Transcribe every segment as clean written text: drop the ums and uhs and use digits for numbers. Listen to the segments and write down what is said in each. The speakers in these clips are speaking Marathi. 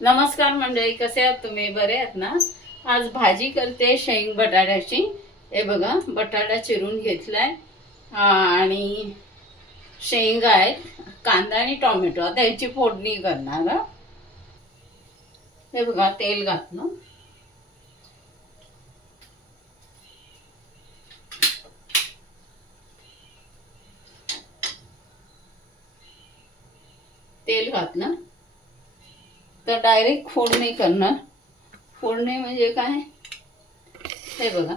नमस्कार मंडळी, कसे आहात तुम्ही? बरे आहात ना? आज भाजी करते शेंग बटाट्याची. हे बघा, बटाटा चिरून घेतलाय आणि शेंगा आहेत, कांदा आणि टोमॅटो. आता याची फोडणी करणार हं. हे बघा, तेल घातलं, तेल घातलं तर डायरेक्ट फोडणी करणार. फोडणी म्हणजे काय? हे बघा,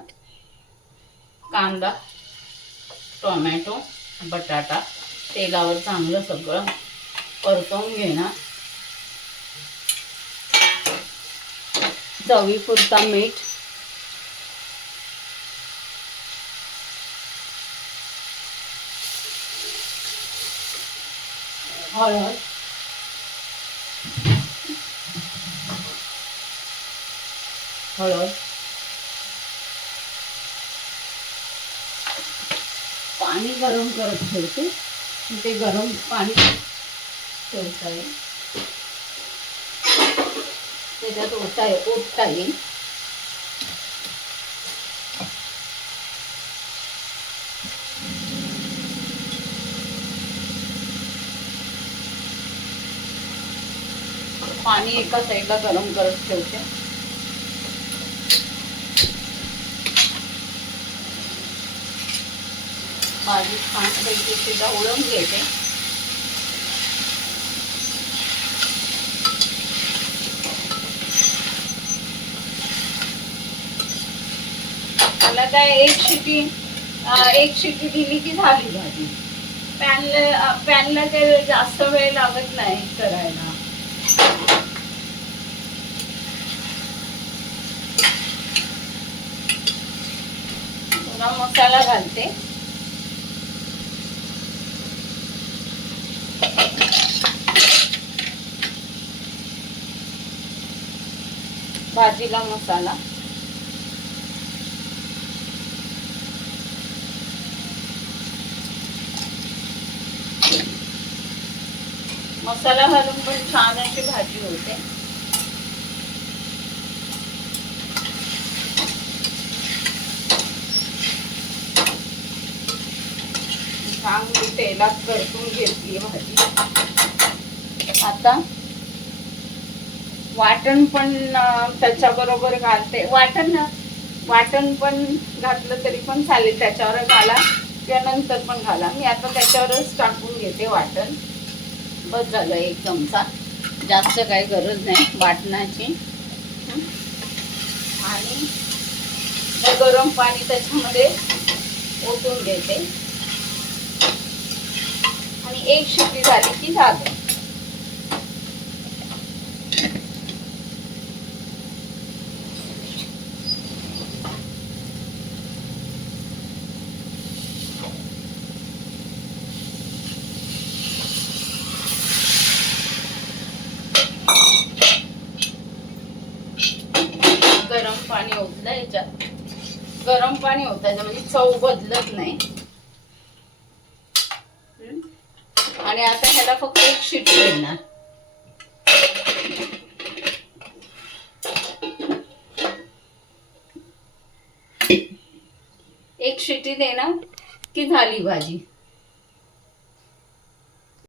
कांदा, टोमॅटो, बटाटा तेलावर चांगलं सगळं परतवून घेणार. चवीपुरता मीठ, हळद, हळद, पाणी गरम करत ठेवते. ते गरम पाणी ठेवता येईल, त्याच्यात ओतता येईल. पाणी एका साईडला गरम करत ठेवते. भाजी छानपैकी ते ढवळून घेते. मला काय एक शिटी दिली की झाली भाजी. पॅनला काही जास्त वेळ लागत नाही करायला. थोडा मसाला घालते. भाजीला मसाला, मसाला घालून पण छान अशी भाजी होते. चांगली तेलात परतून घेतली भाजी. आता वाटण पण त्याच्याबरोबर घालते. वाटण पण घातलं तरी पण चालेल, त्याच्यावर घाला किंवा नंतर पण घाला. मी आता त्याच्यावरच टाकून घेते वाटण. बस झालं, एक चमचा, जास्त काही गरज नाही वाटणाची. आणि गरम पाणी त्याच्यामध्ये ओतून घेते आणि एक शिटी झाली की झालं. गरम पाणी ओतलं याच्यात. गरम पाणी ओतायचं म्हणजे चव बदलत नाही. आणि आता ह्याला फक्त एक शिटी देणार. एक शिटी देणार की झाली भाजी.